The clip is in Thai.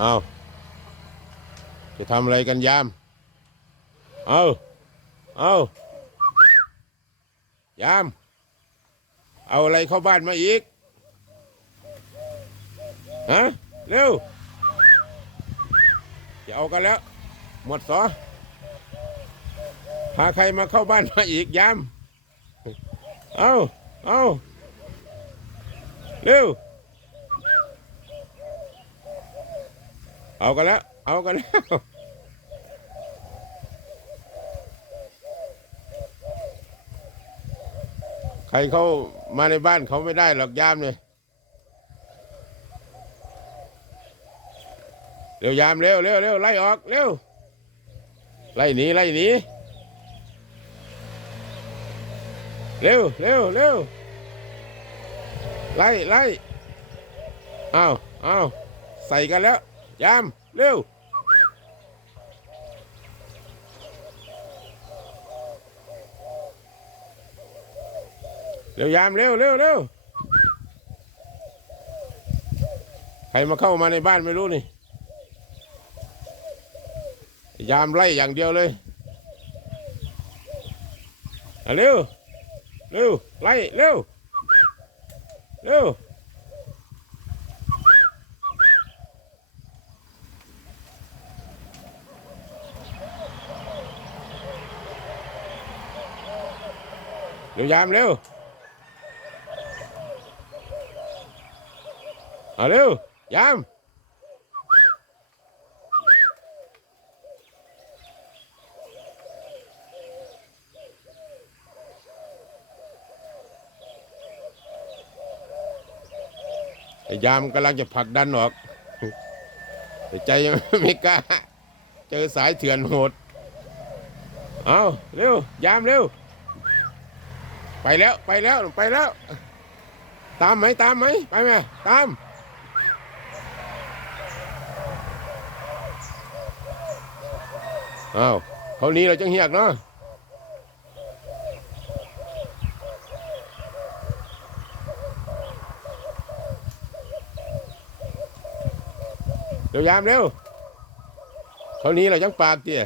เอาจะทำอะไรกันยาม เอาเอายาม เอาอะไรเข้าบ้านมาอีก ฮะ เร็ว จะเอากันแล้ว หมดสอพาใครมาเข้าบ้านมาอีกยาม เอาเอาเร็ว เอากันแล้ว เอากันแล้ว ใครเข้ามาในบ้านเขาไม่ได้หรอกยามเนี่ยเร็วยามเร็วเร็วเร็วไล่ออกเร็วไล่หนีไล่หนีเร็วเร็วเร็วไล่ไล่อ้าวอ้าวใส่กันแล้ว ยาม เร็ว เร็วยาม เร็วเร็วเร็วใครมาเข้ามาในบ้านไม่รู้นี่ ยามไล่อย่างเดียวเลยอะเร็ว เร็ว ไล่ เร็ว เร็ว เร็วยามเร็วเอาเร็วยามไอ้ยามกำลังจะผลักดันออกแต่ใจยังไม่กล้า เจอสายเถื่อนโหด เอาเร็วยามเร็ว ไปแล้วไปแล้วไปแล้ว ตามไหมตามไหมไปไหมตามเอาเขานี้เราจังเหียกเนาะเร็วยามเร็วเท่านี้เราจังปากเตี้ย